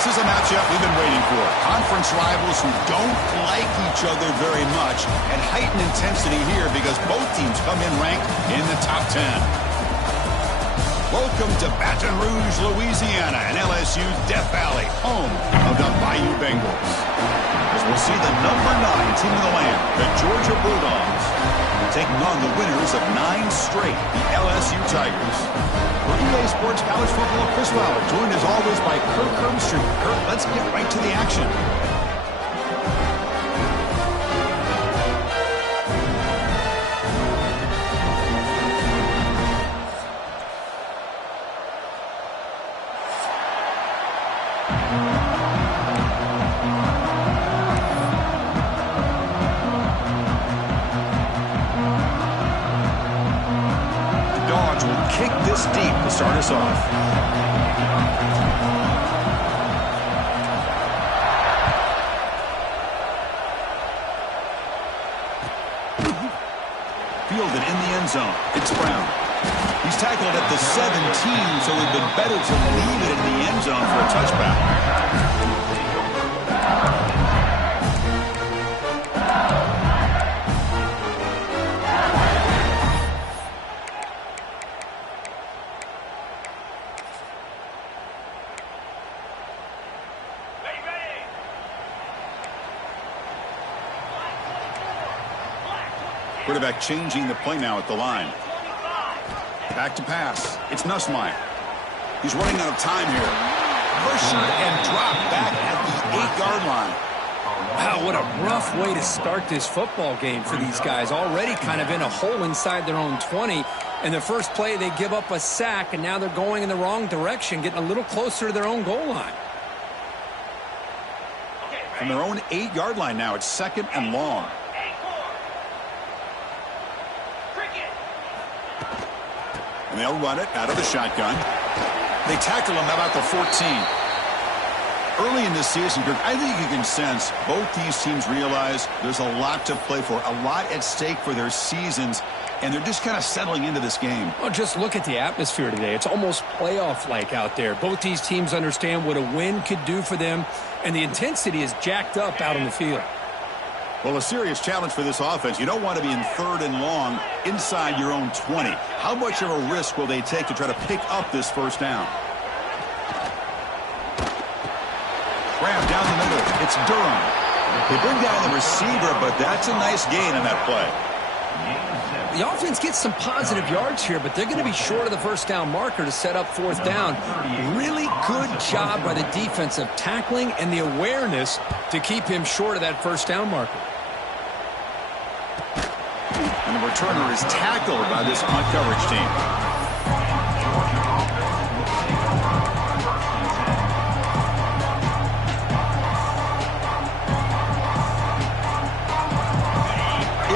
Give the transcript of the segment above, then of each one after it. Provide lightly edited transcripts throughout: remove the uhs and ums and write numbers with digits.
This is a matchup we've been waiting for. Conference rivals who don't like each other very much, and heightened intensity here because both teams come in ranked in the top 10. Welcome to Baton Rouge, Louisiana, and LSU's Death Valley, home of the Bayou Bengals. As we'll see the number 9 team in the land, the Georgia Bulldogs, taking on the winners of 9 straight, the LSU Tigers. For EA Sports College Football, Chris Fowler, joined as always by Kirk Herbstreit. Kirk, let's get right to the action. Kick this deep to start us off. Fielded in the end zone. It's Brown. He's tackled at the 17, so it would have been better to leave it in the end zone for a touchback. Quarterback changing the play now at the line. Back to pass. It's Nussmeier. He's running out of time here. Pressured and dropped back at the 8-yard line. Wow, what a rough way to start this football game for these guys. Already kind of in a hole inside their own 20. And the first play, they give up a sack, and now they're going in the wrong direction, getting a little closer to their own goal line. From their own 8-yard line now, it's 2nd and long. And they'll run it out of the shotgun. They tackle him about the 14. Early in this season, Kirk, I think you can sense both these teams realize there's a lot to play for, a lot at stake for their seasons, and they're just kind of settling into this game. Well, just look at the atmosphere today. It's almost playoff-like out there. Both these teams understand what a win could do for them, and the intensity is jacked up out on the field. Well, a serious challenge for this offense. You don't want to be in 3rd and long inside your own 20. How much of a risk will they take to try to pick up this first down? Grab down the middle. It's Durham. They bring down the receiver, but that's a nice gain on that play. The offense gets some positive yards here, but they're going to be short of the first down marker to set up 4th down. Really good job by the defense of tackling and the awareness to keep him short of that first down marker. And the returner is tackled by this punt coverage team.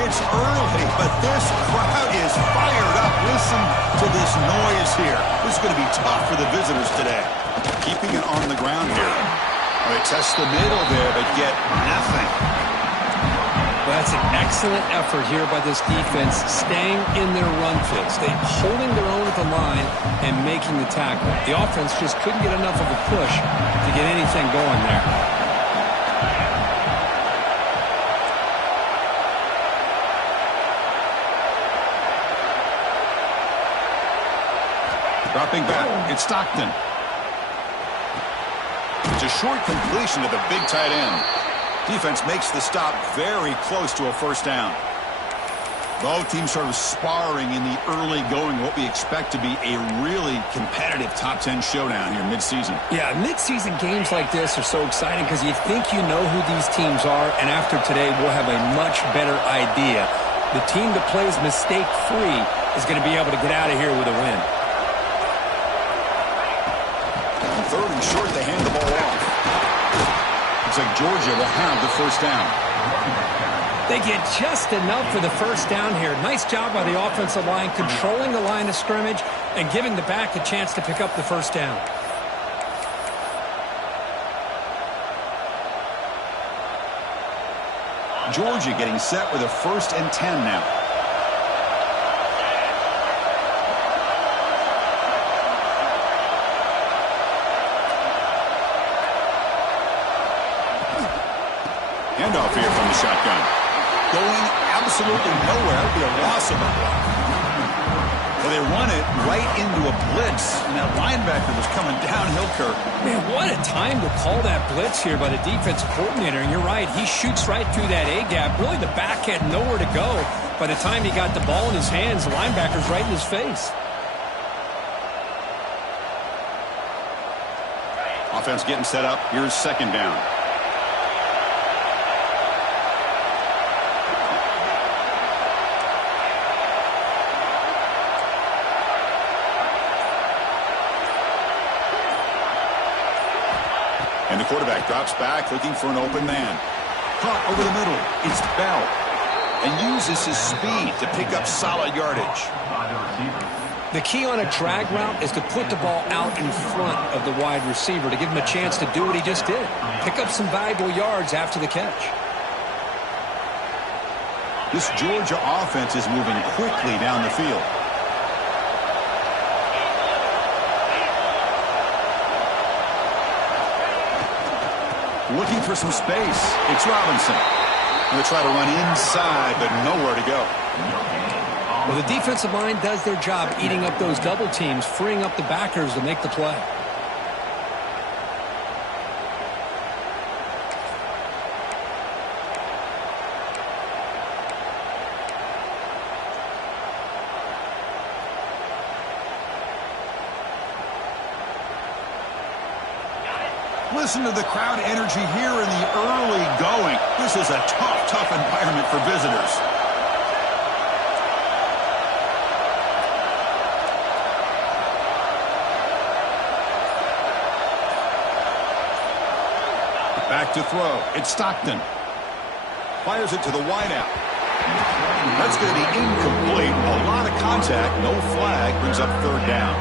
It's early, but this crowd is fired up. Listen to this noise here. This is going to be tough for the visitors today. Keeping it on the ground here. They test the middle there, but get nothing. Well, that's an excellent effort here by this defense, staying in their run fits. They holding their own at the line and making the tackle. The offense just couldn't get enough of a push to get anything going there. Dropping back, it's Stockton. It's a short completion to the big tight end. Defense makes the stop very close to a first down. Both teams sort of sparring in the early going, what we expect to be a really competitive top 10 showdown here midseason. Yeah, midseason games like this are so exciting because you think you know who these teams are, and after today we'll have a much better idea. The team that plays mistake-free is going to be able to get out of here with a win. 3rd and short, they hand the ball off. Looks like Georgia will have the first down. They get just enough for the first down here. Nice job by the offensive line, controlling the line of scrimmage and giving the back a chance to pick up the first down. Georgia getting set with a 1st and 10 now. Handoff here from the shotgun. Going absolutely nowhere. It'll be a loss of a block. Well, they run it right into a blitz, and that linebacker was coming downhill, Kirk. Man, what a time to call that blitz here by the defensive coordinator. And you're right, he shoots right through that A-gap. Really, the back had nowhere to go. By the time he got the ball in his hands, the linebacker's right in his face. Offense getting set up. Here's second down. And the quarterback drops back, looking for an open man. Caught over the middle. It's Bell. And uses his speed to pick up solid yardage. The key on a drag route is to put the ball out in front of the wide receiver to give him a chance to do what he just did. Pick up some valuable yards after the catch. This Georgia offense is moving quickly down the field. Looking for some space. It's Robinson. Going to try to run inside, but nowhere to go. Well, the defensive line does their job eating up those double teams, freeing up the backers to make the play. Listen to the crowd energy here in the early going. This is a tough environment for visitors. Back to throw. It's Stockton. Fires it to the wideout. That's going to be incomplete. A lot of contact. No flag. Brings up third down.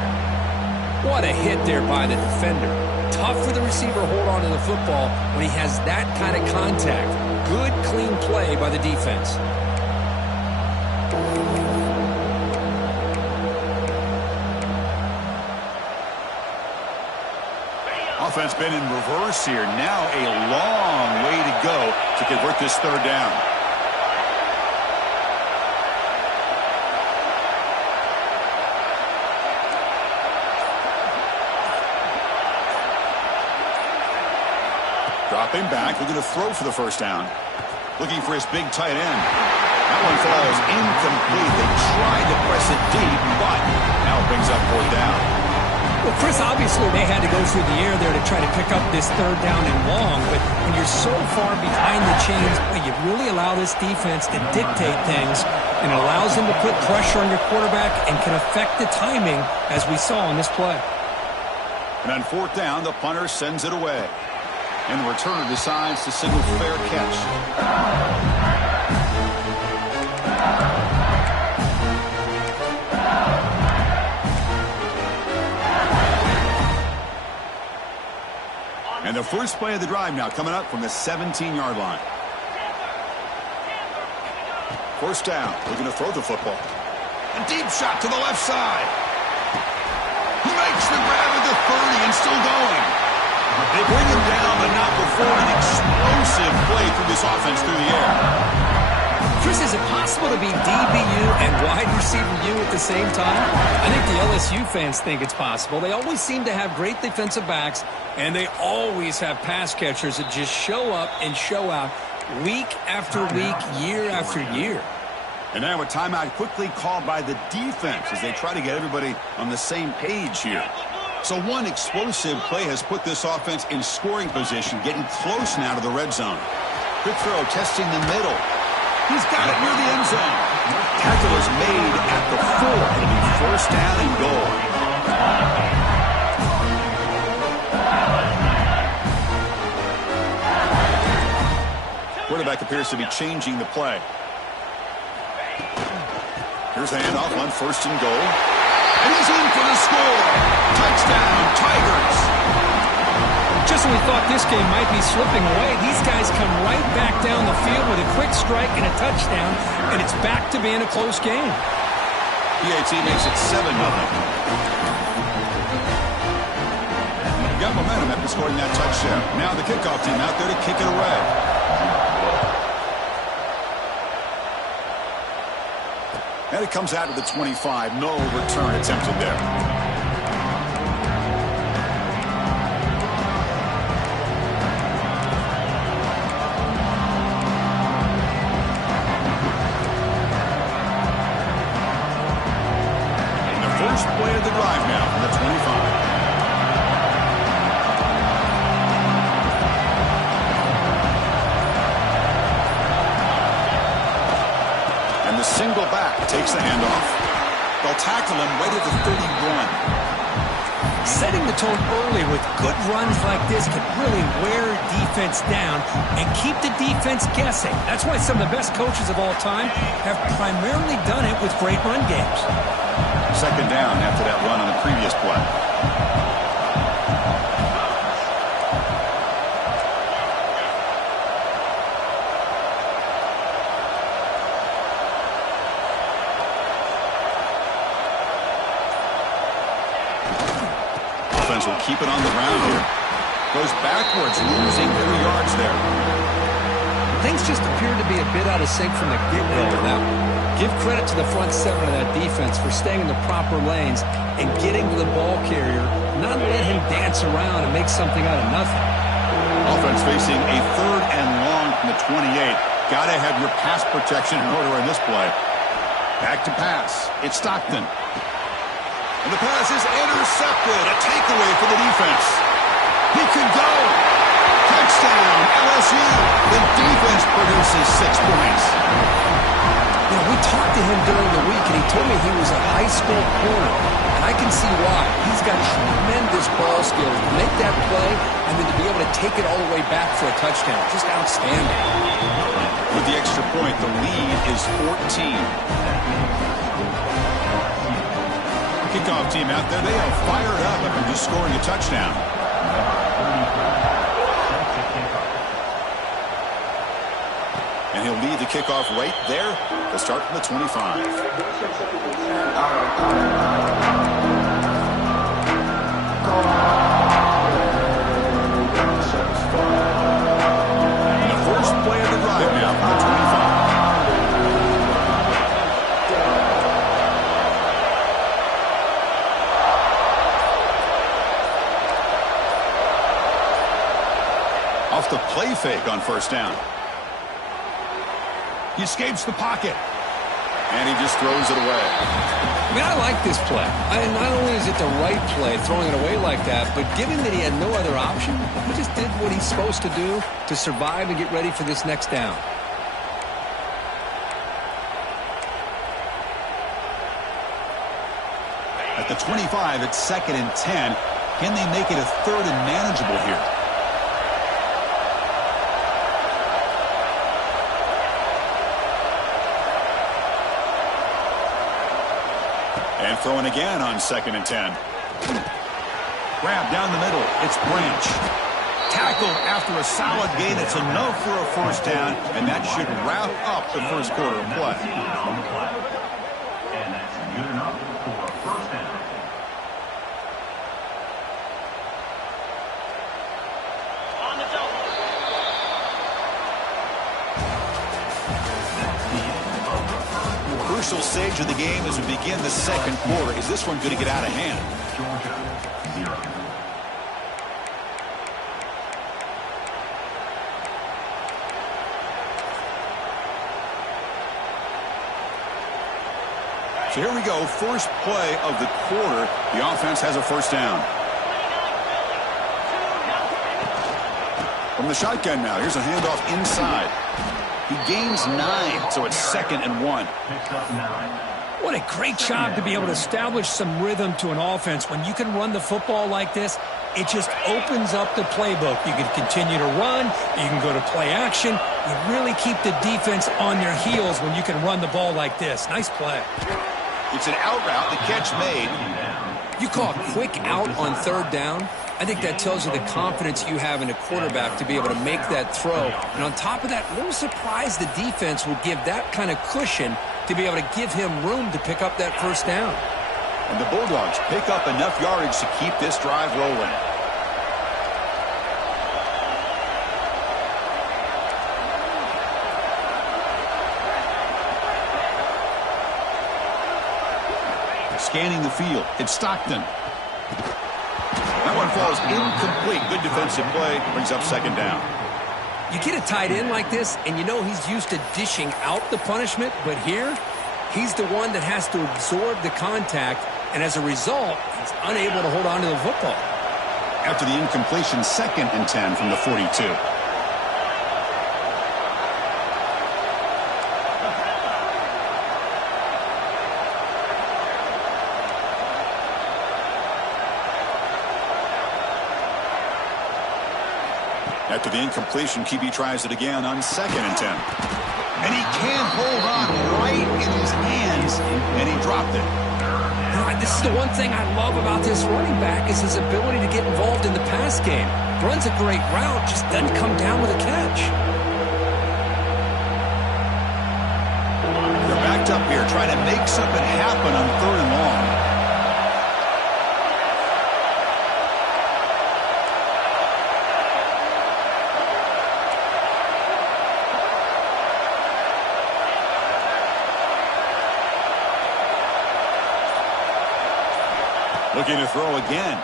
What a hit there by the defender. Tough for the receiver to hold on to the football when he has that kind of contact. Good, clean play by the defense. Offense been in reverse here. Now a long way to go to convert this third down. Dropping back, looking to throw for the first down. Looking for his big tight end. That one falls incomplete. They tried to press it deep, but now it brings up fourth down. Well, Chris, obviously they had to go through the air there to try to pick up this third down and long, but when you're so far behind the chains, you really allow this defense to dictate things, and it allows them to put pressure on your quarterback and can affect the timing, as we saw on this play. And on fourth down, the punter sends it away. And the returner decides to single fair catch. And the first play of the drive now coming up from the 17-yard line. First down, looking to throw the football. A deep shot to the left side. He makes the grab at the 30 and still going. They bring him down, but not before an explosive play through this offense through the air. Chris, is it possible to be DBU and wide receiver U at the same time? I think the LSU fans think it's possible. They always seem to have great defensive backs, and they always have pass catchers that just show up and show out week after week, year after year. And now a timeout quickly called by the defense as they try to get everybody on the same page here. So one explosive play has put this offense in scoring position, getting close now to the red zone. Quick throw, testing the middle. He's got it near the end zone. Tackle is made at the 4. It'll be first down and goal. Quarterback appears to be changing the play. Here's the handoff on first and goal. And he's in for the score. Touchdown, Tigers. Just when we thought this game might be slipping away, these guys come right back down the field with a quick strike and a touchdown, and it's back to being a close game. PAT makes it 7-0. Got momentum after scoring that touchdown. Now the kickoff team out there to kick it away. And it comes out to the 25. No return attempted there. First play of the drive now from the 25. And the single back takes the handoff. They'll tackle him right at the 31. Setting the tone early with good runs like this can really wear defense down and keep the defense guessing. That's why some of the best coaches of all time have primarily done it with great run games. Second down after that run on the previous play. Offense will keep it on the ground here. Goes backwards, losing 3 yards there. Things just appeared to be a bit out of sync from the get-go with that one. Give credit to the front seven of that defense for staying in the proper lanes and getting to the ball carrier, not let him dance around and make something out of nothing. Offense facing a 3rd and long from the 28. Got to have your pass protection in order in this play. Back to pass. It's Stockton. And the pass is intercepted. A takeaway for the defense. He could go. Touchdown, LSU. The defense produces 6 points. You know, we talked to him during the week, and he told me he was a high school corner. And I can see why. He's got tremendous ball skills to make that play and then to be able to take it all the way back for a touchdown. Just outstanding. With the extra point, the lead is 14. Kickoff team out there, they are fired up after just scoring a touchdown. And he'll lead the kickoff right there. They'll start from the 25. And the first play of the drive now from the 25. Off the play fake on first down. He escapes the pocket. And he just throws it away. I mean, I like this play. Not only is it the right play, throwing it away like that, but given that he had no other option, he just did what he's supposed to do to survive and get ready for this next down. At the 25, it's 2nd and 10. Can they make it a 3rd and manageable here? And throwing again on 2nd and 10. Grab down the middle. It's Branch. Tackled after a solid gain. It's enough for a first down, and that should wrap up the first quarter of play. And that's good enough for a first down. On the double. Crucial stage of the game as we begin the second quarter. Is this one going to get out of hand? Georgia, 0. So here we go. First play of the quarter. The offense has a first down. From the shotgun now. Here's a handoff inside. He gains 9, so it's 2nd and 1. Picks up 9. What a great job to be able to establish some rhythm to an offense. When you can run the football like this, it just opens up the playbook. You can continue to run. You can go to play action. You really keep the defense on their heels when you can run the ball like this. Nice play. It's an out route. The catch made. You call a quick out on 3rd down. I think that tells you the confidence you have in a quarterback to be able to make that throw. And on top of that, a little surprised the defense would give that kind of cushion to be able to give him room to pick up that first down. And the Bulldogs pick up enough yardage to keep this drive rolling. scanning the field. It's Stockton. That one falls incomplete. Good defensive play. Brings up second down. You get a tight end like this, and you know he's used to dishing out the punishment, but here, he's the one that has to absorb the contact, and as a result, he's unable to hold on to the football. After the incompletion, 2nd and 10 from the 42. After the incompletion, QB tries it again on 2nd and 10. And he can't hold on right in his hands, and he dropped it. This is the one thing I love about this running back is his ability to get involved in the pass game. Runs a great route, just doesn't come down with a catch. They're backed up here trying to make something happen on 3rd and long. Looking to throw again.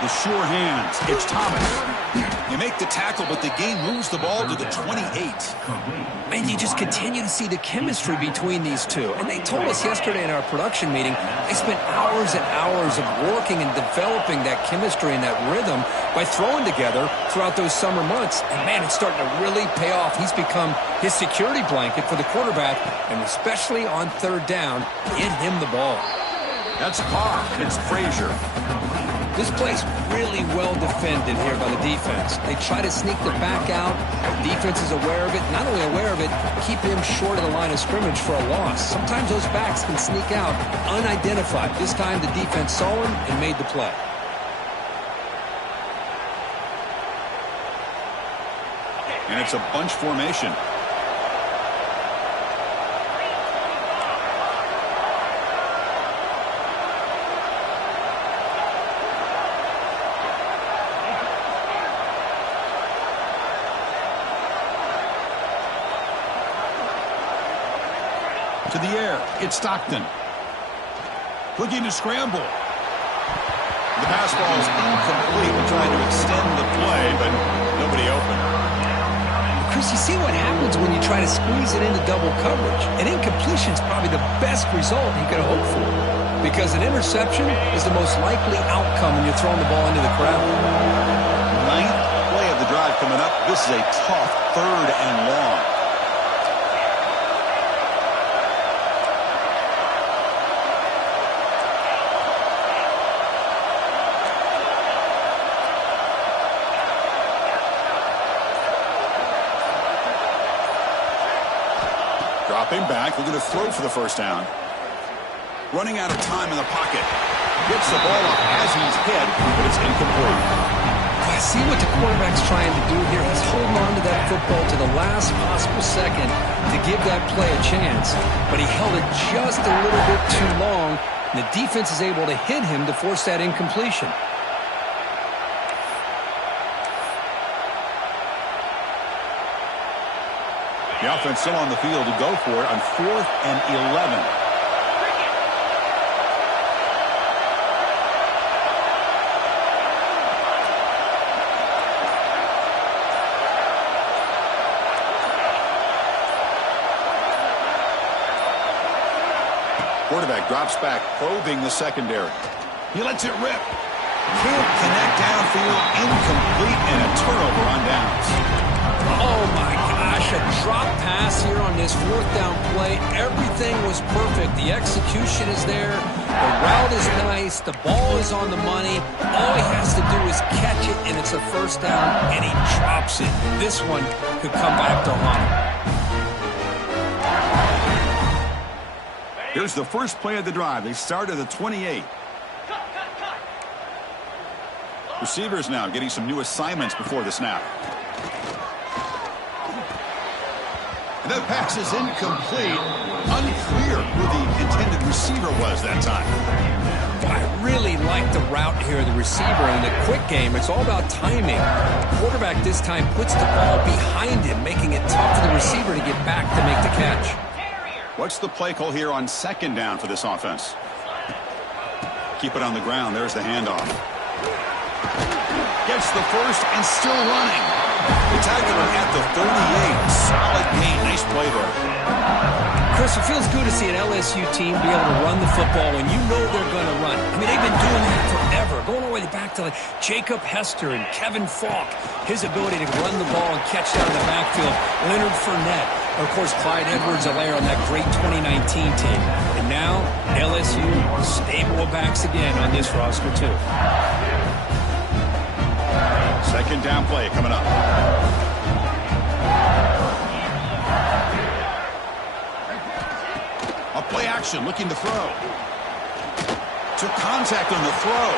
The sure hands. It's Thomas. You make the tackle, but the game moves the ball to the 28. And you just continue to see the chemistry between these two. And they told us yesterday in our production meeting, they spent hours and hours of working and developing that chemistry and that rhythm by throwing together throughout those summer months. And, man, it's starting to really pay off. He's become his security blanket for the quarterback, and especially on 3rd down, get him the ball. That's Carr. It's Frazier. This play's really well defended here by the defense. They try to sneak the back out. The defense is aware of it. Not only aware of it, keep him short of the line of scrimmage for a loss. Sometimes those backs can sneak out unidentified. This time the defense saw him and made the play. And it's a bunch formation. To the air, it's Stockton. Looking to scramble. The pass ball is incomplete. We're trying to extend the play, but nobody open. Chris, you see what happens when you try to squeeze it into double coverage. An incompletion is probably the best result you could hope for, because an interception is the most likely outcome when you're throwing the ball into the crowd. 9th play of the drive coming up. This is a tough 3rd and long. Dropping back, looking to throw for the 1st down. Running out of time in the pocket. Gets the ball up as he's hit, but it's incomplete. I see what the quarterback's trying to do here. He's holding on to that football to the last possible second to give that play a chance, but he held it just a little bit too long, and the defense is able to hit him to force that incompletion. The offense still on the field to go for it on 4th and 11. Quarterback drops back, probing the secondary. He lets it rip. Can't connect downfield, incomplete, and a turnover on downs. Oh, my gosh, a drop pass here on this 4th down play. Everything was perfect. The execution is there. The route is nice. The ball is on the money. All he has to do is catch it, and it's a 1st down, and he drops it. This one could come back to haunt him. Here's the first play of the drive. They start at the 28. Receivers now getting some new assignments before the snap. And that pass is incomplete. Unclear who the intended receiver was that time. I really like the route here, the receiver. In the quick game, it's all about timing. The quarterback this time puts the ball behind him, making it tough for the receiver to get back to make the catch. What's the play call here on second down for this offense? Keep it on the ground. There's the handoff. Gets the first and still running. They tackle him at the 38. Solid gain. Nice play there. Chris, it feels good to see an LSU team be able to run the football when you know they're going to run. I mean, they've been doing that forever, going all the way back to like Jacob Hester and Kevin Falk. His ability to run the ball and catch down the backfield. Leonard Fournette. Of course, Clyde Edwards-Helaire on that great 2019 team. And now, LSU, stable of backs again on this roster, too. Second down play coming up. A play action, looking to throw. Took contact on the throw.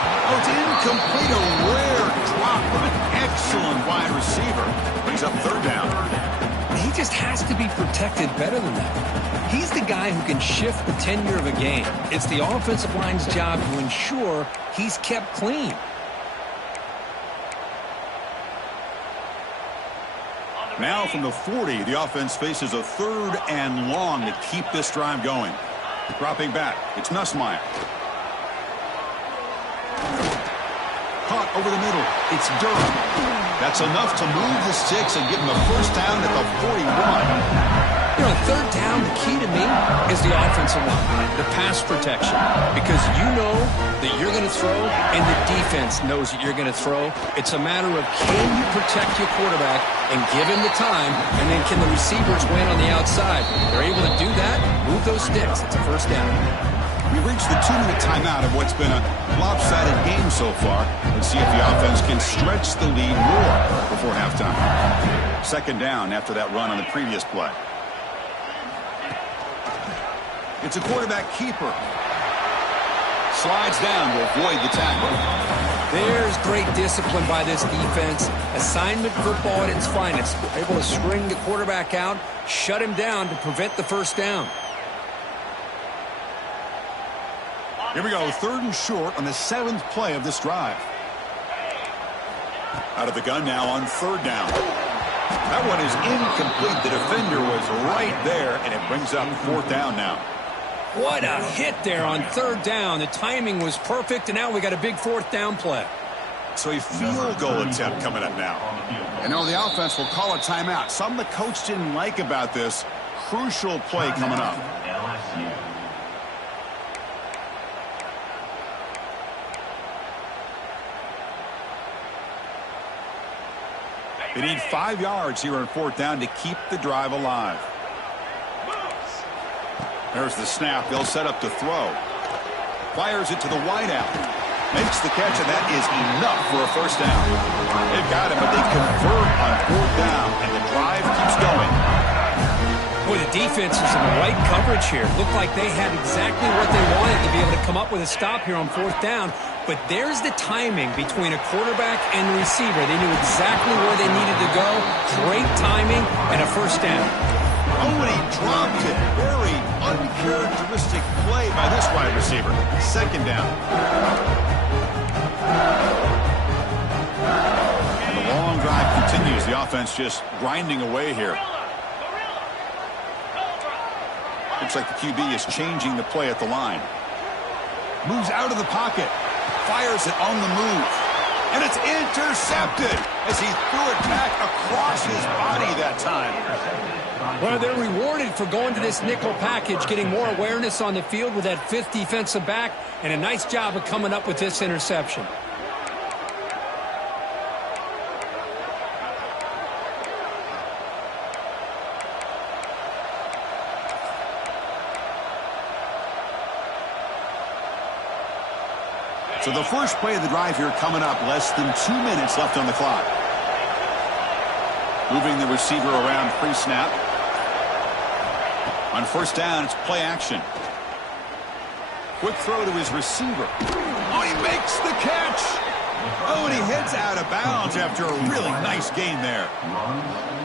Oh, it's incomplete. A rare drop from an excellent wide receiver. Brings up third down. He just has to be protected better than that. He's the guy who can shift the tenure of a game. It's the offensive line's job to ensure he's kept clean. Now from the 40, the offense faces a third and long to keep this drive going. Dropping back, it's Nussmeier. Caught over the middle, it's Durham. That's enough to move the sticks and give him a first down at the 41. You know, third down, the key to me is the offensive line, the pass protection. Because you know that you're going to throw, and the defense knows that you're going to throw. It's a matter of can you protect your quarterback and give him the time, and then can the receivers win on the outside? They're able to do that, move those sticks. It's a first down. We've reached the 2-minute timeout of what's been a lopsided game so far. Let's see if the offense can stretch the lead more before halftime. Second down after that run on the previous play. It's a quarterback keeper. Slides down to avoid the tackle. There's great discipline by this defense. Assignment football at its finest. They're able to string the quarterback out, shut him down to prevent the first down. Here we go, third and short on the 7th play of this drive. Out of the gun now on third down. That one is incomplete. The defender was right there, and it brings up fourth down now. What a hit there on third down. The timing was perfect, and now we got a big fourth down play. So a field goal attempt coming up now. And now the offense will call a timeout. Something the coach didn't like about this. Crucial play coming up. LSU. They need 5 yards here on fourth down to keep the drive alive. There's the snap. They'll set up to throw. Fires it to the wideout. Makes the catch, and that is enough for a first down. They've got him, but they convert on fourth down, and the drive keeps going. Boy, the defense is in the right coverage here. Looked like they had exactly what they wanted to be able to come up with a stop here on fourth down. But there's the timing between a quarterback and the receiver. They knew exactly where they needed to go. Great timing and a first down. Oh, and he dropped it. Very uncharacteristic play by this wide receiver. Second down. And the long drive continues. The offense just grinding away here. Looks like the QB is changing the play at the line. Moves out of the pocket. Fires it on the move. And it's intercepted as he threw it back across his body that time. Well, they're rewarded for going to this nickel package, getting more awareness on the field with that fifth defensive back, and a nice job of coming up with this interception. So the first play of the drive here coming up, less than 2 minutes left on the clock. Moving the receiver around pre-snap. On first down, it's play action. Quick throw to his receiver. Oh, he makes the catch. Oh, and he heads out of bounds after a really nice gain there.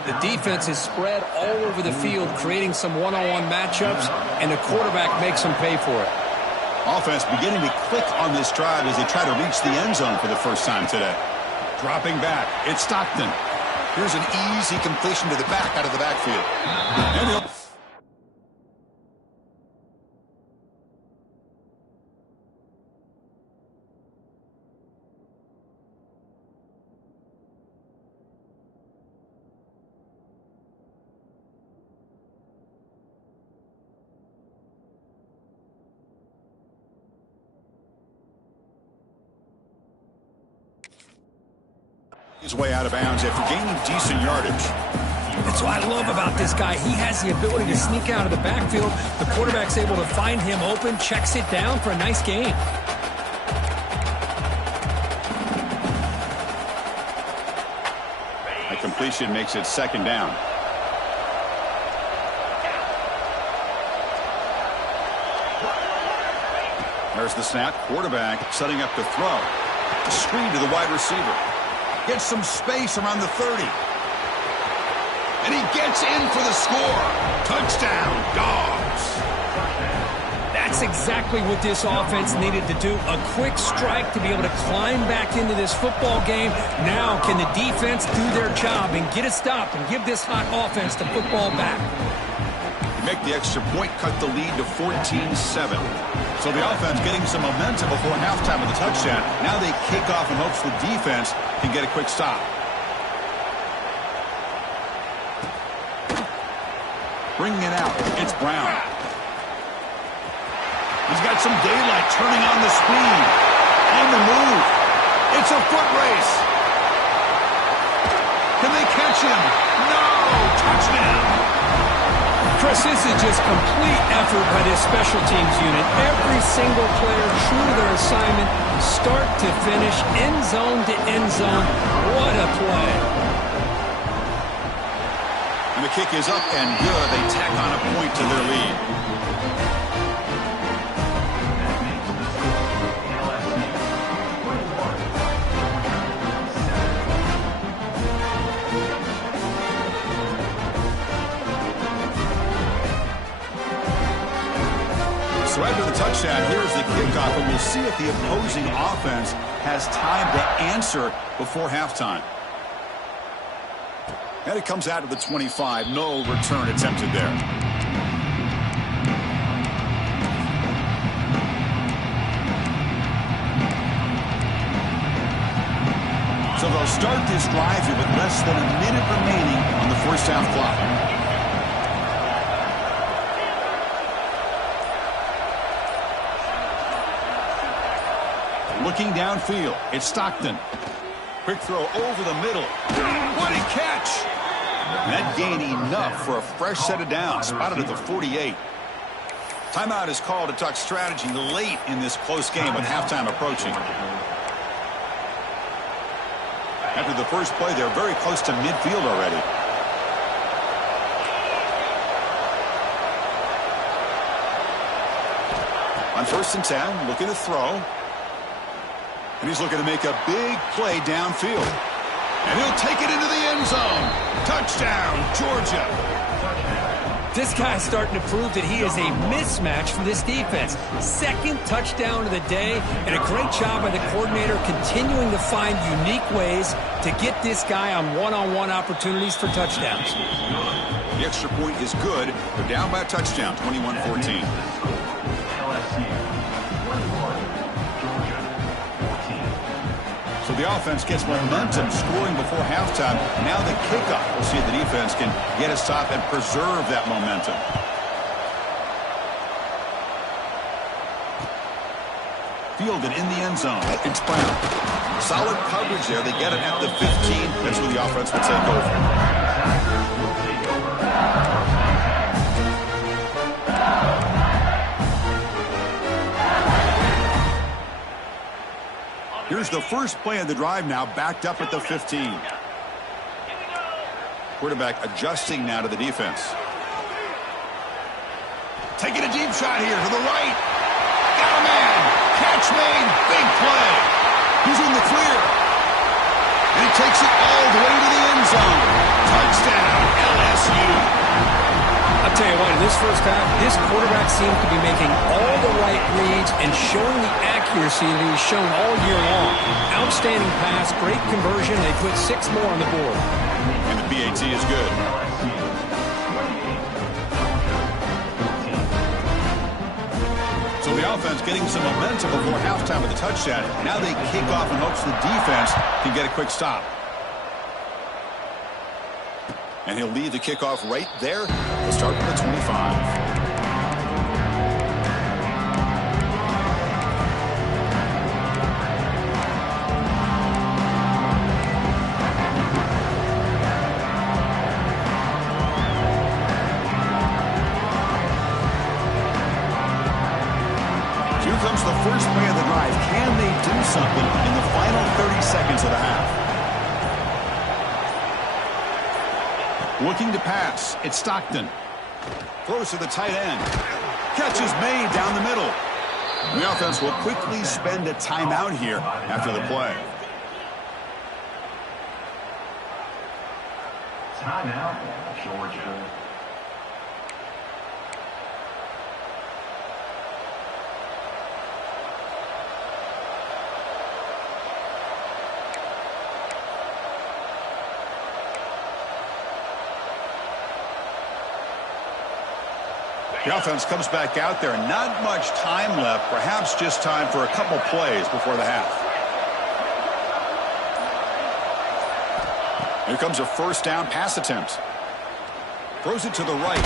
The defense is spread all over the field, creating some one-on-one matchups, and the quarterback makes them pay for it. Offense beginning to click on this drive as they try to reach the end zone for the first time today. Dropping back, it's Stockton. Here's an easy completion to the back out of the backfield. And His way out of bounds after gaining decent yardage. That's what I love about this guy. He has the ability to sneak out of the backfield. The quarterback's able to find him open, checks it down for a nice gain. A completion makes it second down. There's the snap. Quarterback setting up to throw. Screen to the wide receiver. Gets some space around the 30. And he gets in for the score. Touchdown, Dogs. That's exactly what this offense needed to do. A quick strike to be able to climb back into this football game. Now can the defense do their job and get a stop and give this hot offense the football back? Make the extra point, cut the lead to 14-7. So the offense getting some momentum before halftime of the touchdown. Now they kick off in hopes the defense can get a quick stop. Bringing it out, it's Brown. He's got some daylight, turning on the speed. On the move. It's a foot race. Can they catch him? No! Touchdown! Chris, this is just complete effort by this special teams unit. Every single player true to their assignment, start to finish, end zone to end zone. What a play. And the kick is up and good. They tack on a point to their lead. So after the touchdown, here's the kickoff, and we'll see if the opposing offense has time to answer before halftime. And it comes out to the 25. No return attempted there. So they'll start this drive here with less than a minute remaining on the first half clock. Looking downfield, it's Stockton. Quick throw over the middle. What a catch! And that gained enough for a fresh set of downs. Spotted at the 48. Timeout is called to talk strategy late in this close game with halftime approaching. After the first play, they're very close to midfield already. On 1st and 10, looking to throw. And he's looking to make a big play downfield. And he'll take it into the end zone. Touchdown, Georgia. This guy's starting to prove that he is a mismatch for this defense. Second touchdown of the day, and a great job by the coordinator continuing to find unique ways to get this guy on one-on-one opportunities for touchdowns. The extra point is good. They're down by a touchdown, 21-14. So the offense gets momentum scoring before halftime. Now the kickoff. We'll see if the defense can get a stop and preserve that momentum. Fielded in the end zone. It's Brown. Solid coverage there. They get it at the 15. That's where the offense will take over. Here's the first play of the drive now, backed up at the 15. Quarterback adjusting now to the defense. Taking a deep shot here to the right. Got a man. Catch made. Big play. He's in the clear. And he takes it all the way to the end zone. Touchdown, LSU. I'll tell you what, in this first half, this quarterback seemed to be making all the right reads and showing the accuracy that he's shown all year long. Outstanding pass, great conversion. They put 6 more on the board. And the BAT is good. So the offense getting some momentum before halftime with the touchdown. Now they kick off in hopes the defense can get a quick stop. And he'll lead the kickoff right there. We'll start with the 25. first play of the drive. Can they do something in the final 30 seconds of the half? Looking to pass. It's Stockton. Throws to the tight end. Catch is made down the middle. The offense will quickly spend a timeout here after the play. Timeout, Georgia. The offense comes back out there. Not much time left. Perhaps just time for a couple plays before the half. Here comes a first down pass attempt. Throws it to the right.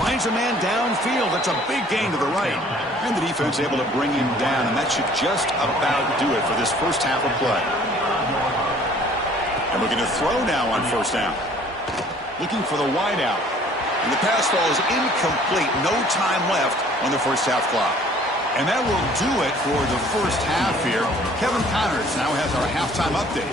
Finds a man downfield. That's a big gain to the right. And the defense able to bring him down. And that should just about do it for this first half of play. And we're going to throw now on first down. Looking for the wide out. And the pass ball is incomplete. No time left on the first half clock. And that will do it for the first half here. Kevin Connors now has our halftime update.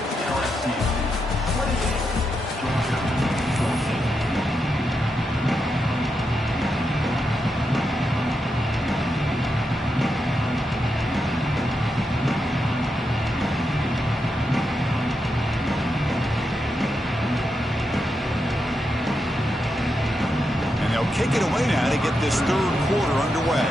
Kick it away now to get this third quarter underway.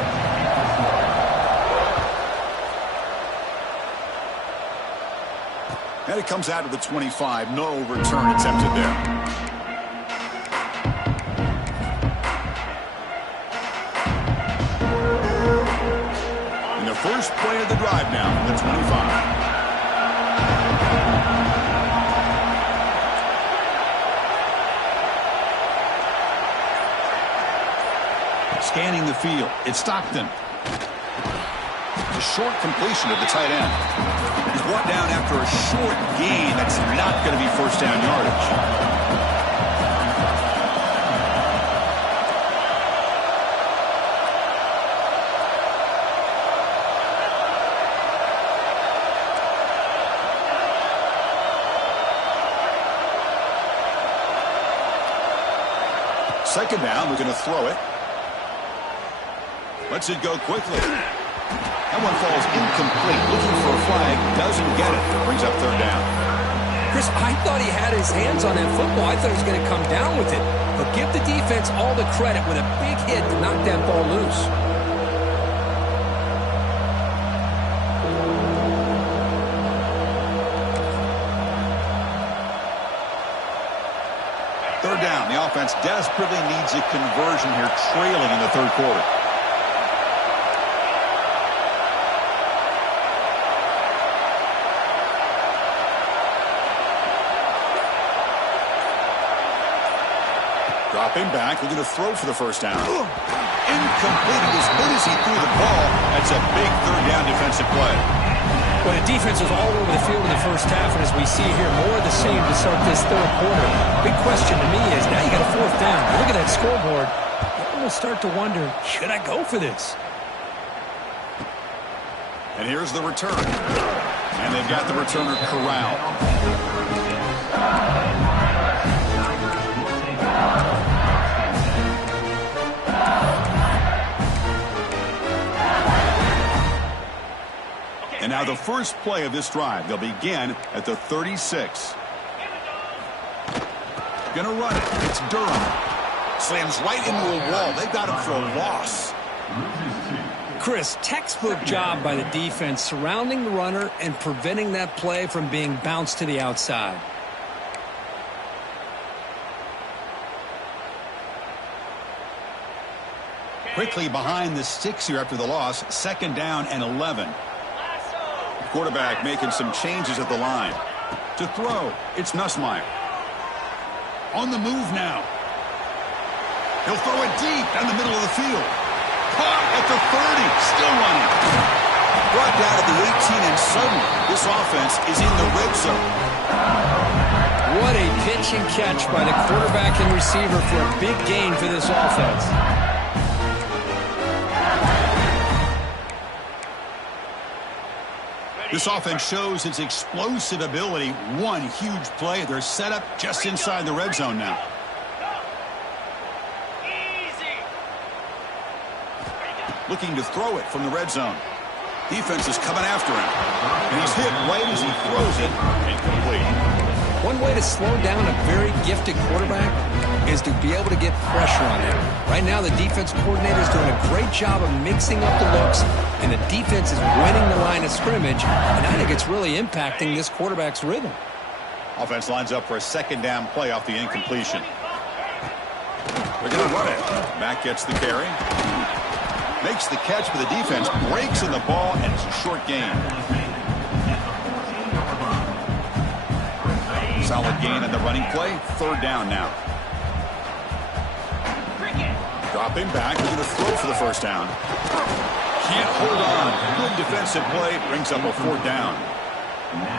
And it comes out of the 25. No return attempted there. And the first play of the drive now, the 25. Scanning the field. It's Stockton. A short completion of the tight end. He's brought down after a short gain. That's not going to be first down yardage. Second down, we're going to throw it. Lets it go quickly. That one falls incomplete. Looking for a flag. Doesn't get it. Brings up third down. Chris, I thought he had his hands on that football. I thought he was going to come down with it. But give the defense all the credit with a big hit to knock that ball loose. Third down. The offense desperately needs a conversion here, trailing in the third quarter. Dropping back, looking to throw for the first down. Incomplete. As good as he threw the ball, that's a big third down defensive play. Well, the defense was all over the field in the first half, and as we see here, more of the same to start this third quarter. Big question to me is, now you got a fourth down. You look at that scoreboard, you almost start to wonder, should I go for this? And here's the return. And they've got the returner corralled. And now the first play of this drive. They'll begin at the 36. Gonna run it. It's Durham. Slams right into a wall. They got him for a loss. Chris, textbook job by the defense surrounding the runner and preventing that play from being bounced to the outside. Quickly behind the sticks here after the loss. Second down and 11. Quarterback making some changes at the line. To throw, it's Nussmeier. On the move now. He'll throw it deep down the middle of the field. Caught at the 30, still running. Brought down at the 18, and suddenly this offense is in the red zone. What a pitch and catch by the quarterback and receiver for a big gain for this offense. This offense shows its explosive ability. One huge play. They're set up just inside the red zone now. Looking to throw it from the red zone. Defense is coming after him. And he's hit right as he throws it. Incomplete. One way to slow down a very gifted quarterback is to be able to get pressure on him. Right now, the defense coordinator is doing a great job of mixing up the looks, and the defense is winning the line of scrimmage, and I think it's really impacting this quarterback's rhythm. Offense lines up for a second down play off the incompletion. They're going to run it. Mack gets the carry. Makes the catch, but the defense breaks in the ball, and it's a short gain. Solid gain on the running play. Third down now. Dropping back. They're going to throw for the first down. Can't hold on. Good defensive play. Brings up a fourth down.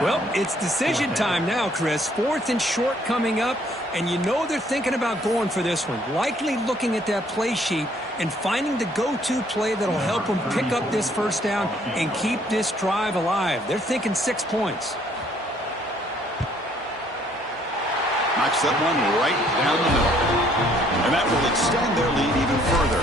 Well, it's decision time now, Chris. Fourth and short coming up, and you know they're thinking about going for this one. Likely looking at that play sheet and finding the go-to play that'll help them pick up this first down and keep this drive alive. They're thinking 6 points. Knocks that one right down the middle. And that will extend their lead even further.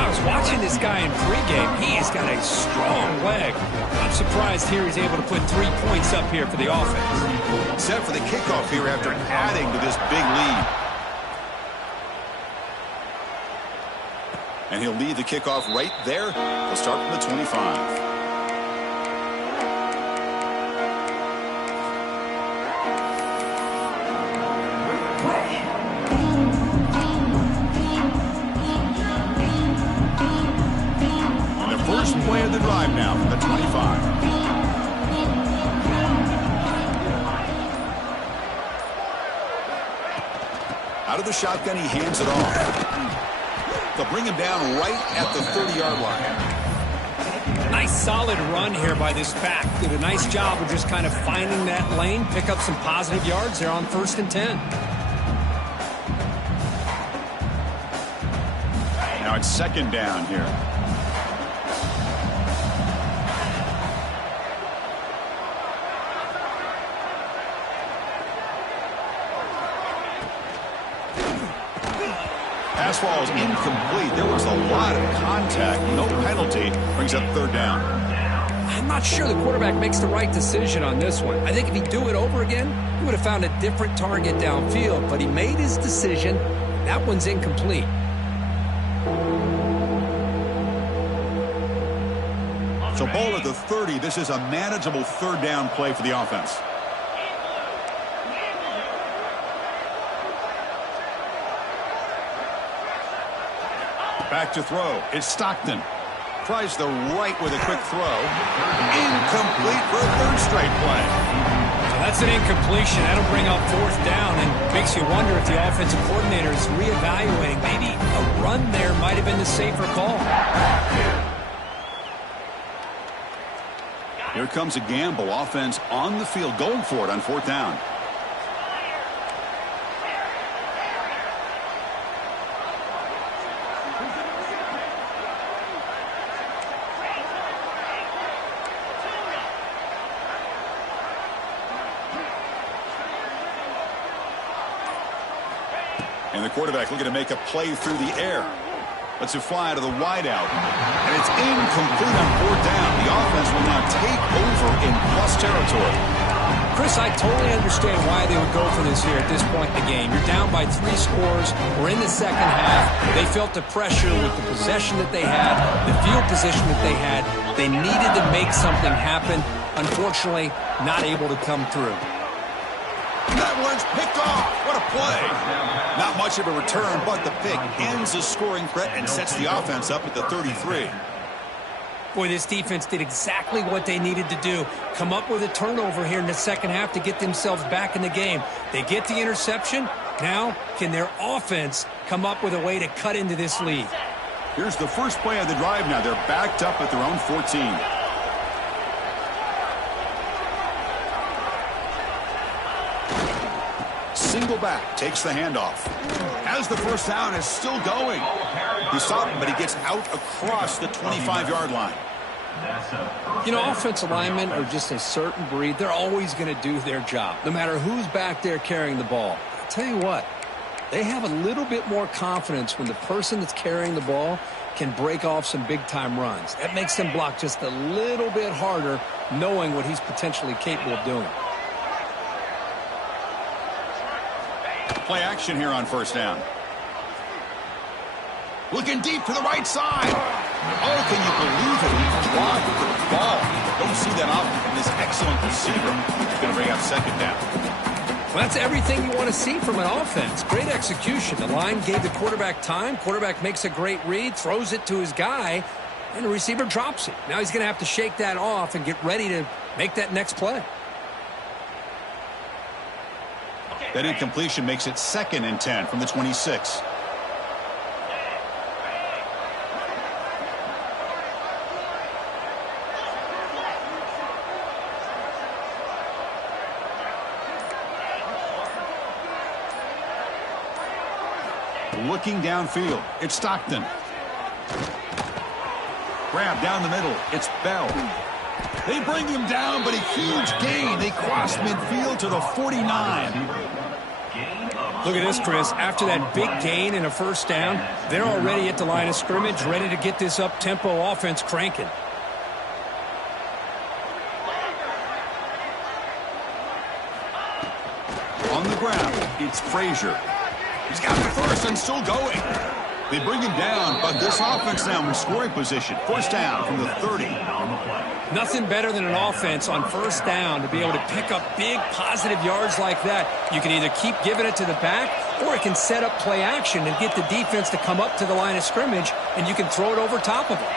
I was watching this guy in pregame. He has got a strong leg. I'm surprised here he's able to put 3 points up here for the offense. Set for the kickoff here after adding to this big lead. And he'll lead the kickoff right there. He'll start from the 25. First play of the drive now from the 25. Out of the shotgun, he hands it off. They'll bring him down right at the 30-yard line. Nice solid run here by this back. Did a nice job of just kind of finding that lane, pick up some positive yards there on 1st and 10. Now it's second down here. Pass ball is incomplete. There was a lot of contact. No penalty. Brings up third down. I'm not sure the quarterback makes the right decision on this one. I think if he'd do it over again, he would have found a different target downfield. But he made his decision. That one's incomplete. So ball at the 30. This is a manageable third down play for the offense. Back to throw. It's Stockton. Tries the right with a quick throw. Incomplete for a third straight play. So that's an incompletion. That'll bring up fourth down and makes you wonder if the offensive coordinator is reevaluating. Maybe a run there might have been the safer call. Here comes a gamble. Offense on the field going for it on fourth down. And the quarterback looking to make a play through the air. Lets it fly to the wideout. And it's incomplete on fourth down. The offense will now take over in plus territory. Chris, I totally understand why they would go for this here at this point in the game. You're down by 3 scores. We're in the second half. They felt the pressure with the possession that they had, the field position that they had. They needed to make something happen. Unfortunately, not able to come through. That one's picked off. What a play. Not much of a return, but the pick ends the scoring threat and sets the offense up at the 33. Boy, this defense did exactly what they needed to do. Come up with a turnover here in the second half to get themselves back in the game. They get the interception. Now, can their offense come up with a way to cut into this lead? Here's the first play of the drive now. They're backed up at their own 14. Single back, takes the handoff. As the first down is still going. He stopped him, but he gets out across the 25-yard line. You know, offensive linemen are just a certain breed. They're always going to do their job, no matter who's back there carrying the ball. I'll tell you what, they have a little bit more confidence when the person that's carrying the ball can break off some big-time runs. That makes them block just a little bit harder, knowing what he's potentially capable of doing. Play action here on first down. Looking deep to the right side. Oh, can you believe it? He blocked the ball. Don't see that often from this excellent receiver. He's going to bring up second down. Well, that's everything you want to see from an offense. Great execution. The line gave the quarterback time. Quarterback makes a great read, throws it to his guy, and the receiver drops it. Now he's going to have to shake that off and get ready to make that next play. That incompletion makes it 2nd and 10 from the 26. Looking downfield, it's Stockton. Grab down the middle, it's Bell. They bring him down, but a huge gain. They cross midfield to the 49. Look at this, Chris. After that big gain and a first down, they're already at the line of scrimmage, ready to get this up-tempo offense cranking. On the ground, it's Frazier. He's got the first and still going. They bring him down, but this offense now in scoring position. First down from the 30. Nothing better than an offense on first down to be able to pick up big positive yards like that. You can either keep giving it to the back, or it can set up play action and get the defense to come up to the line of scrimmage, and you can throw it over top of it.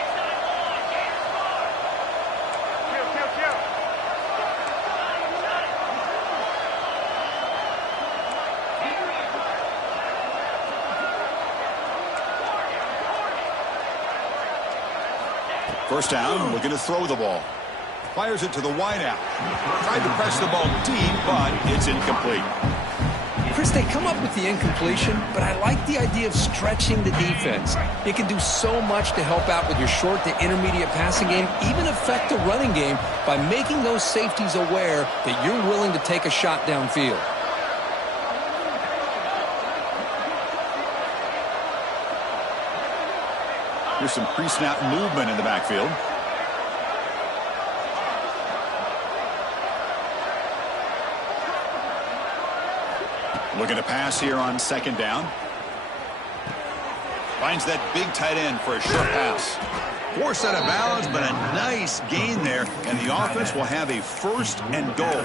First down, looking to throw the ball. Fires it to the wideout. Tried to press the ball deep, but it's incomplete. Chris, they come up with the incompletion, but I like the idea of stretching the defense. It can do so much to help out with your short to intermediate passing game, even affect the running game by making those safeties aware that you're willing to take a shot downfield. Here's some pre-snap movement in the backfield. Looking to pass here on second down. Finds that big tight end for a short pass. Forced out of bounds, but a nice gain there, and the offense will have a first and goal.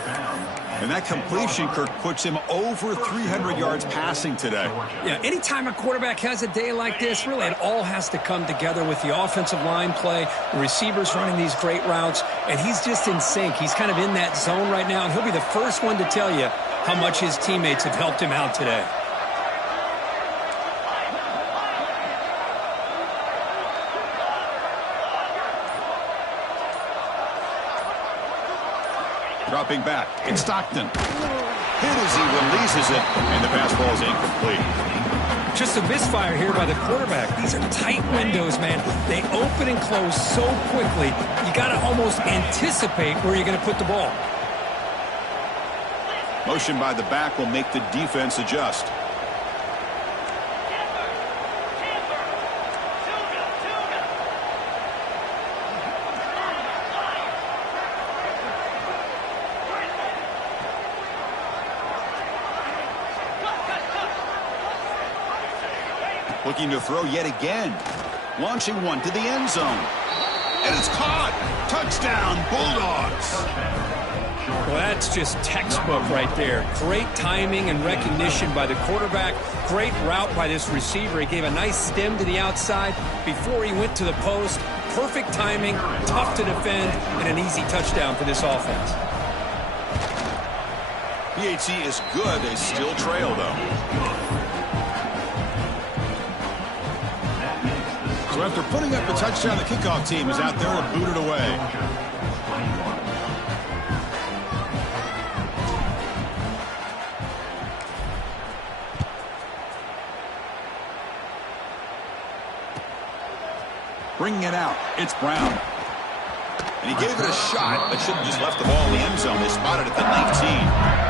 And that completion, Kirk, puts him over 300 yards passing today. Yeah, anytime a quarterback has a day like this, really it all has to come together with the offensive line play, the receivers running these great routes, and he's just in sync. He's kind of in that zone right now, and he'll be the first one to tell you how much his teammates have helped him out today. Dropping back, it's Stockton. Hit as he releases it, and the pass ball is incomplete. Just a misfire here by the quarterback. These are tight windows, man. They open and close so quickly, you got to almost anticipate where you're going to put the ball. Motion by the back will make the defense adjust. Looking to throw yet again. Launching one to the end zone. And it's caught. Touchdown, Bulldogs. Well, that's just textbook right there. Great timing and recognition by the quarterback. Great route by this receiver. He gave a nice stem to the outside before he went to the post. Perfect timing, tough to defend, and an easy touchdown for this offense. PAT is good. They still trail, though. So after putting up a touchdown, the kickoff team is out there to boot it away. Bringing it out, it's Brown. And he gave it a shot, but should have just left the ball in the end zone. They spotted it at the 19.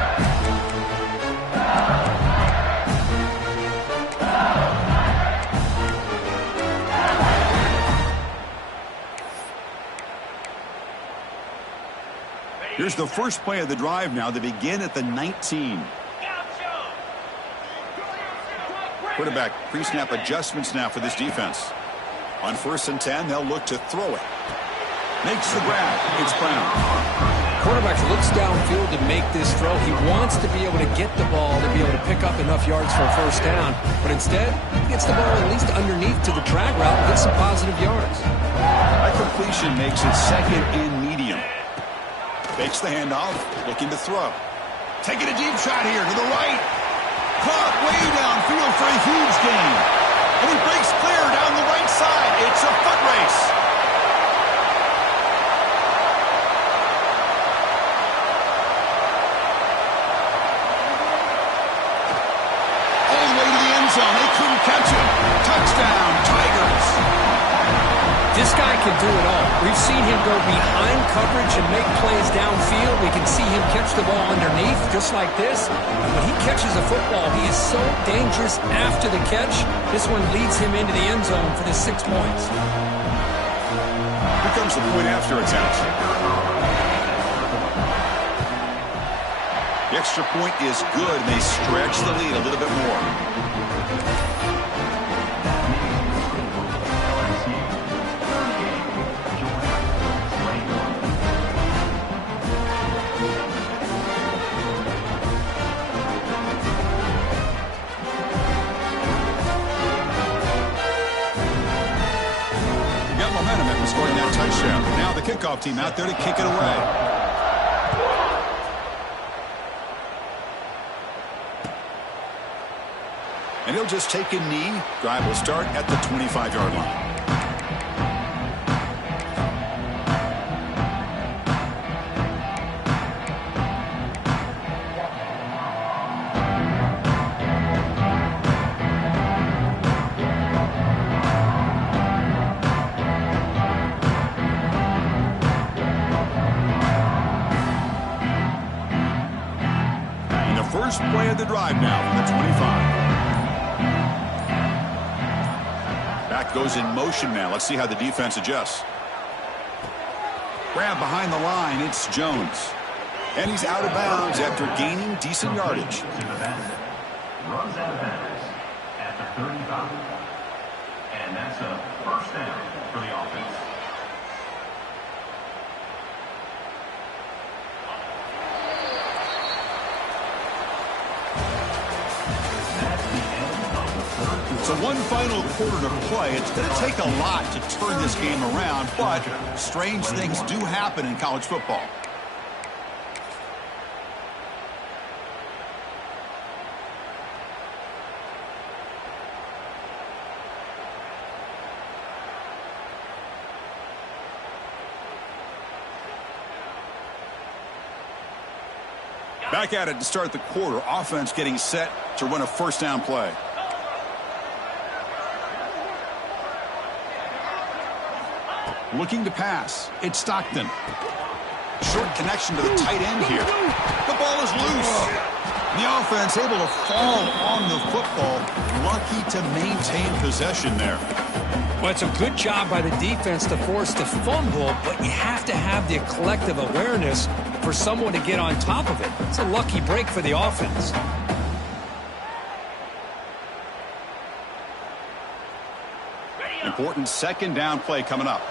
Here's the first play of the drive now. They begin at the 19. Quarterback pre-snap adjustments now for this defense. On 1st and 10, they'll look to throw it. Makes the grab. It's Brown. Quarterback looks downfield to make this throw. He wants to be able to get the ball to be able to pick up enough yards for a first down. But instead, he gets the ball at least underneath to the drag route and gets some positive yards. That completion makes it 2nd and medium. Fakes the handoff, looking to throw. Taking a deep shot here to the right. Caught way downfield for a huge gain. And he breaks clear down the right side. It's a foot race. All the way to the end zone. They couldn't catch him. Touchdown, Tigers. This guy can do it all. We've seen him go behind coverage and make plays downfield. We can see him catch the ball underneath, just like this. And when he catches a football, he is so dangerous after the catch. This one leads him into the end zone for the 6 points. Here comes the point after attempt. The extra point is good, and they stretch the lead a little bit more. Scoring that touchdown. Now the kickoff team out there to kick it away. And he'll just take a knee. Drive will start at the 25-yard line. First play of the drive now from the 25. Back goes in motion now. Let's see how the defense adjusts. Grab behind the line. It's Jones. And he's out of bounds after gaining decent yardage. Runs out of bounds at the 35. And that's a first down for the offense. So one final quarter to play. It's going to take a lot to turn this game around, but strange things do happen in college football. Back at it to start the quarter. Offense getting set to run a first down play. Looking to pass. It's Stockton. Short connection to the tight end here. The ball is loose. The offense able to fall on the football. Lucky to maintain possession there. Well, it's a good job by the defense to force the fumble, but you have to have the collective awareness for someone to get on top of it. It's a lucky break for the offense. Important second down play coming up.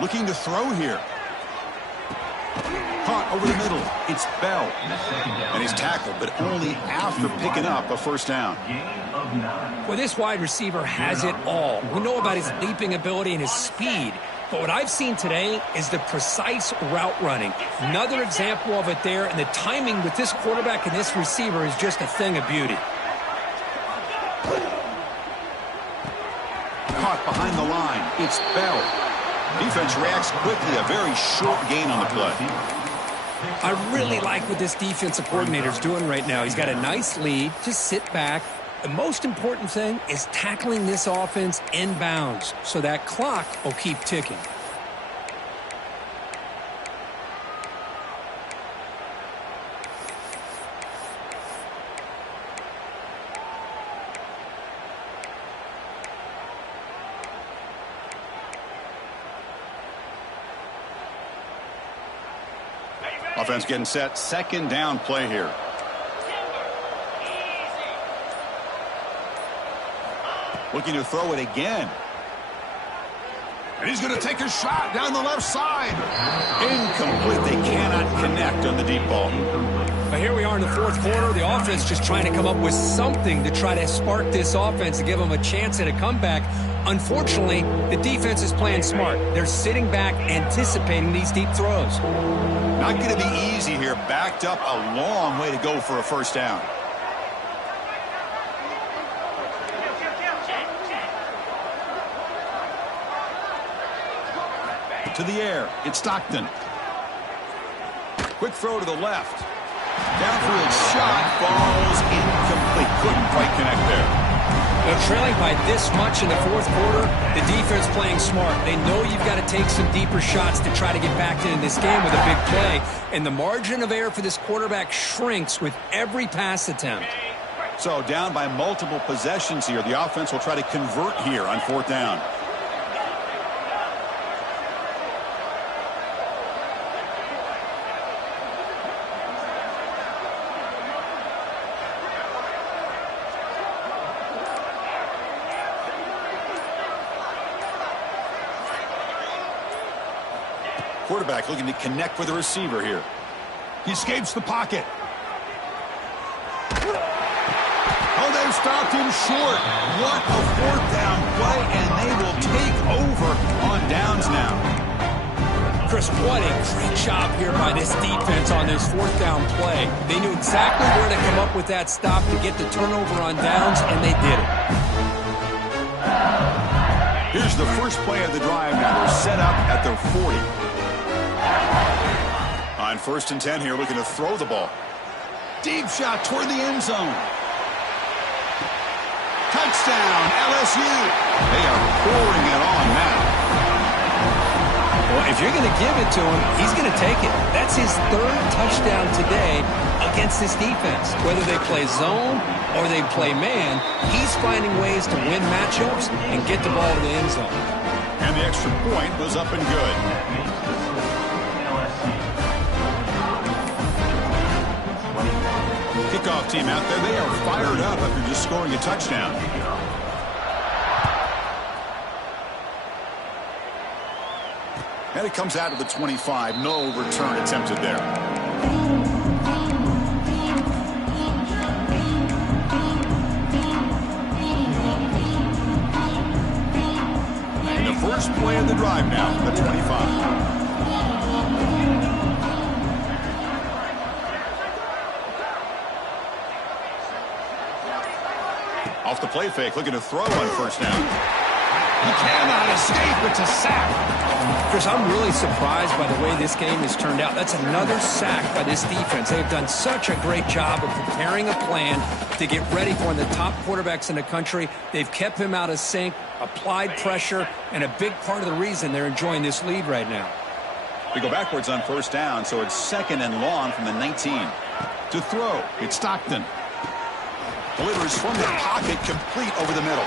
Looking to throw here. Caught over the middle. It's Bell. And he's tackled, but only after picking up a first down. Well, this wide receiver has it all. We know about his leaping ability and his speed. But what I've seen today is the precise route running. Another example of it there, and the timing with this quarterback and this receiver is just a thing of beauty. Caught behind the line. It's Bell. Defense reacts quickly. A very short gain on the play. I really like what this defensive coordinator is doing right now. He's got a nice lead. Just sit back. The most important thing is tackling this offense inbounds, so that clock will keep ticking. Offense getting set. Second down play here. Looking to throw it again. And he's going to take a shot down the left side. Incomplete. They cannot connect on the deep ball. But here we are in the fourth quarter. The offense just trying to come up with something to try to spark this offense to give them a chance at a comeback. Unfortunately, the defense is playing smart. They're sitting back, anticipating these deep throws. Not going to be easy here. Backed up a long way to go for a first down. To the air. It's Stockton. Quick throw to the left. Downfield shot falls incomplete. Couldn't quite connect there. They're trailing by this much in the fourth quarter. The defense playing smart. They know you've got to take some deeper shots to try to get back into this game with a big play. And the margin of error for this quarterback shrinks with every pass attempt. So down by multiple possessions here. The offense will try to convert here on fourth down. Quarterback looking to connect with the receiver here. He escapes the pocket. Oh, they've stopped him short. What a fourth down play, and they will take over on downs now. Chris, what a great job here by this defense on this fourth down play. They knew exactly where to come up with that stop to get the turnover on downs, and they did it. Here's the first play of the drive now. They're set up at their 40. On 1st and 10 here, looking to throw the ball. Deep shot toward the end zone. Touchdown, LSU. They are pouring it on now. Well, if you're going to give it to him, he's going to take it. That's his third touchdown today against this defense. Whether they play zone or they play man, he's finding ways to win matchups and get the ball to the end zone. And the extra point was up and good. Kickoff team out there. They are fired up after just scoring a touchdown. And it comes out of the 25. No return attempted there. And the first play of the drive now from the 25. Off the play fake, looking to throw on first down. He cannot escape. It's a sack. Chris, I'm really surprised by the way this game has turned out. That's another sack by this defense. They've done such a great job of preparing a plan to get ready for one of the top quarterbacks in the country. They've kept him out of sync, applied pressure, and a big part of the reason they're enjoying this lead right now. We go backwards on first down, so it's 2nd and long from the 19. To throw, it's Stockton. Delivers from the pocket, complete over the middle.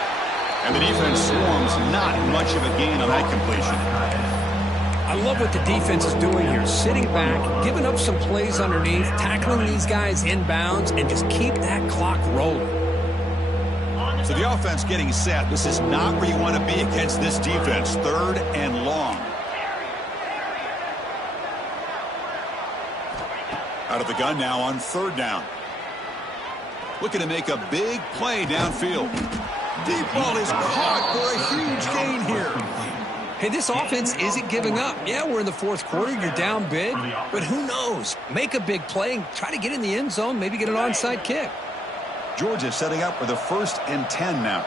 And the defense swarms, not much of a gain on that completion. I love what the defense is doing here. Sitting back, giving up some plays underneath, tackling these guys inbounds, and just keep that clock rolling. So the offense getting set. This is not where you want to be against this defense. 3rd and long. Out of the gun now on 3rd down. Looking to make a big play downfield. Deep ball is caught for a huge gain here. Hey, this offense isn't giving up. Yeah, we're in the fourth quarter. You're down big. But who knows? Make a big play and try to get in the end zone, maybe get an onside kick. Georgia setting up for the 1st and 10 now.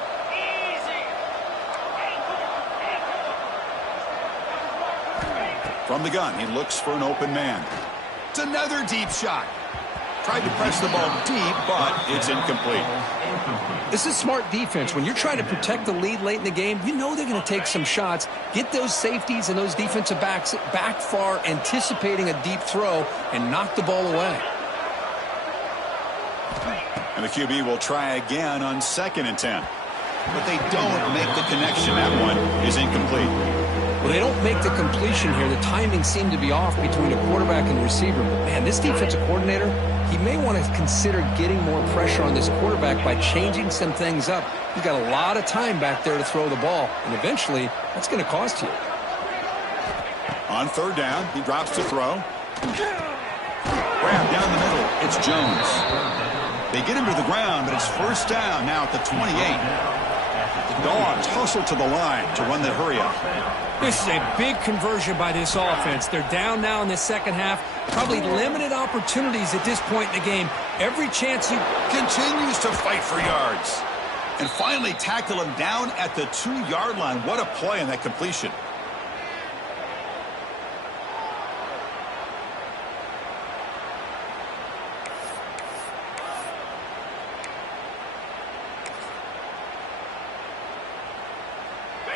From the gun, he looks for an open man. It's another deep shot. Tried to press the ball deep, but it's incomplete. This is smart defense. When you're trying to protect the lead late in the game, you know they're going to take some shots, get those safeties and those defensive backs back far, anticipating a deep throw, and knock the ball away. And the QB will try again on 2nd and 10. But they don't make the connection. That one is incomplete. Well, they don't make the completion here. The timing seemed to be off between a quarterback and the receiver. But, man, this defensive coordinator, he may want to consider getting more pressure on this quarterback by changing some things up. He's got a lot of time back there to throw the ball, and eventually that's going to cost you. On 3rd down, he drops to throw. Grab down the middle. It's Jones. They get him to the ground, but it's 1st down now at the 28. The Dogs hustle to the line to run the hurry-up. This is a big conversion by this offense. They're down now in the second half. Probably limited opportunities at this point in the game. Every chance he continues to fight for yards. And finally tackle him down at the 2-yard line. What a play on that completion.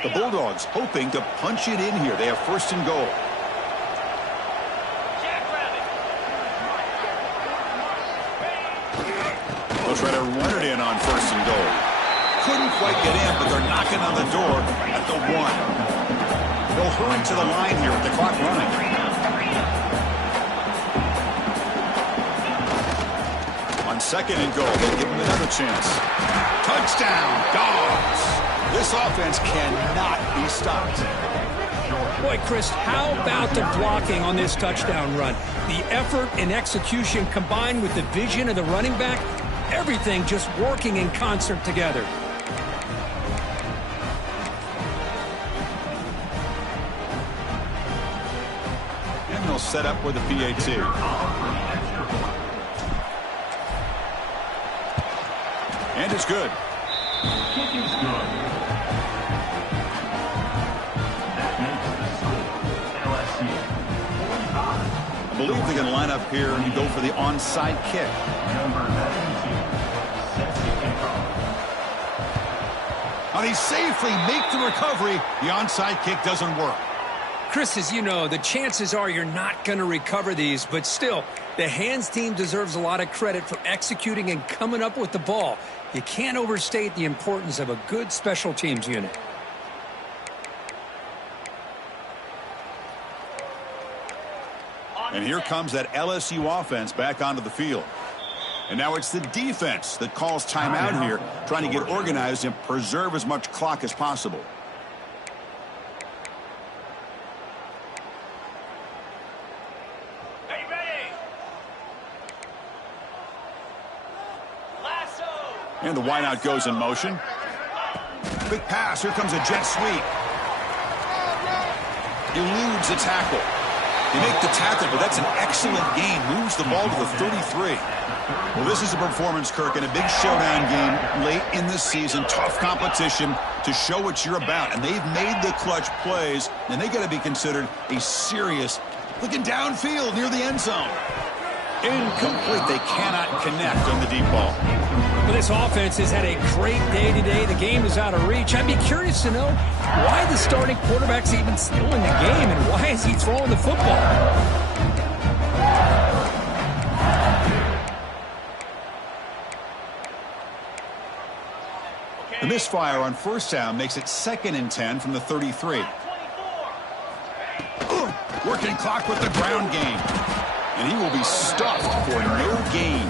The Bulldogs hoping to punch it in here. They have 1st and goal. They'll try to run it in on 1st and goal. Couldn't quite get in, but they're knocking on the door at the 1. They'll hurry to the line here with the clock running. On 2nd and goal, they'll give him another chance. Touchdown, Dogs! This offense cannot be stopped. Boy, Chris, how about the blocking on this touchdown run? The effort and execution combined with the vision of the running back, everything just working in concert together. And they'll set up with a PAT. And it's good. Kick is good. I believe they're going to line up here and go for the onside kick. Now they safely make the recovery. The onside kick doesn't work. Chris, as you know, the chances are you're not going to recover these, but still, the hands team deserves a lot of credit for executing and coming up with the ball. You can't overstate the importance of a good special teams unit. And here comes that LSU offense back onto the field. And now it's the defense that calls timeout here, trying to get organized and preserve as much clock as possible. And the wideout goes in motion. Quick pass. Here comes a jet sweep. Eludes the tackle. They make the tackle, but that's an excellent gain. Moves the ball to the 33. Well, this is a performance, Kirk, in a big showdown game late in the season. Tough competition to show what you're about. And they've made the clutch plays, and they got to be considered a serious looking downfield near the end zone. Incomplete. They cannot connect on the deep ball. Well, this offense has had a great day today. The game is out of reach. I'd be curious to know why the starting quarterback's even still in the game and why is he throwing the football? The misfire on 1st down makes it 2nd and 10 from the 33. Working clock with the ground game. And he will be stuffed for no gain.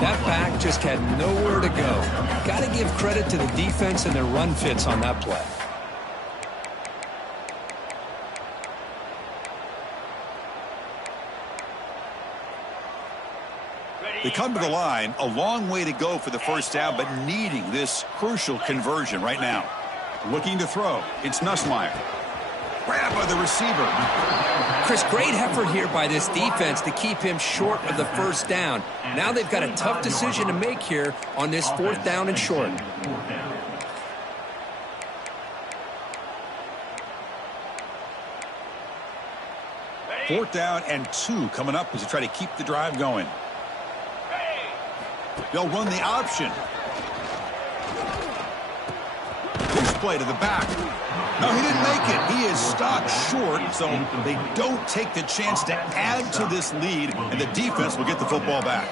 That back just had nowhere to go. Got to give credit to the defense and their run fits on that play. They come to the line, a long way to go for the 1st down, but needing this crucial conversion right now. Looking to throw. It's Nussmeier. Grabbed by the receiver. Chris, great effort here by this defense to keep him short of the 1st down. Now they've got a tough decision to make here on this 4th down and short. 4th down and 2 coming up as they try to keep the drive going. They'll run the option. Here's play to the back. No, he didn't make it. He is stopped short, so they don't take the chance to add to this lead, and the defense will get the football back.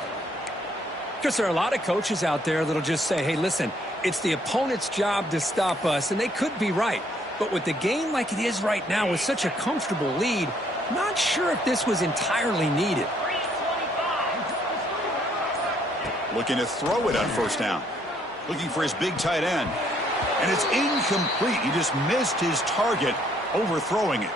Because there are a lot of coaches out there that'll just say, hey, listen, it's the opponent's job to stop us, and they could be right. But with the game like it is right now with such a comfortable lead, not sure if this was entirely needed. Looking to throw it on 1st down. Looking for his big tight end. And it's incomplete. He just missed his target, overthrowing it.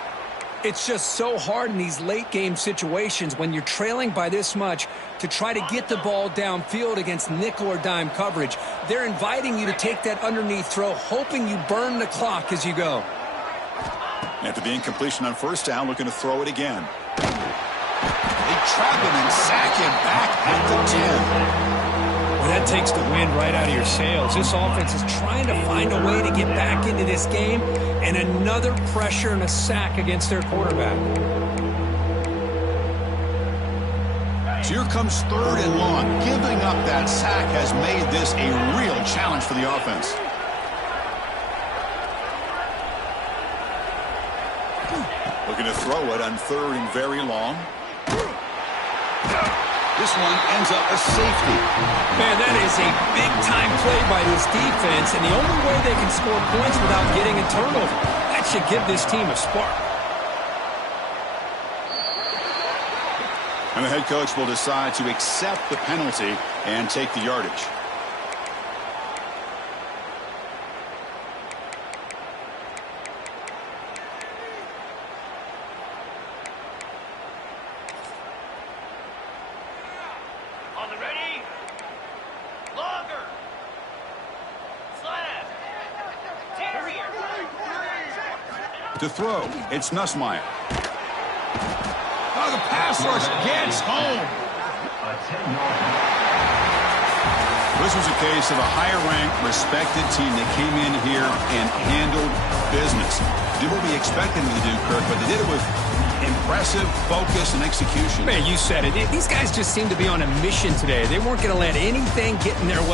It's just so hard in these late game situations when you're trailing by this much to try to get the ball downfield against nickel or dime coverage. They're inviting you to take that underneath throw, hoping you burn the clock as you go. After the incompletion on 1st down, looking to throw it again. They trap him and sack him back at the 10. Well, that takes the wind right out of your sails. This offense is trying to find a way to get back into this game, and another pressure and a sack against their quarterback. So here comes 3rd and long. Giving up that sack has made this a real challenge for the offense. Looking to throw it on 3rd and very long. This one ends up a safety. Man, that is a big-time play by this defense, and the only way they can score points without getting a turnover. That should give this team a spark. And the head coach will decide to accept the penalty and take the yardage. To throw, it's Nussmeier. Oh, the pass rush gets home. This was a case of a higher-ranked, respected team that came in here and handled business. Did what we expected them to do, Kirk, but they did it with impressive focus and execution. Man, you said it. These guys just seem to be on a mission today. They weren't going to let anything get in their way.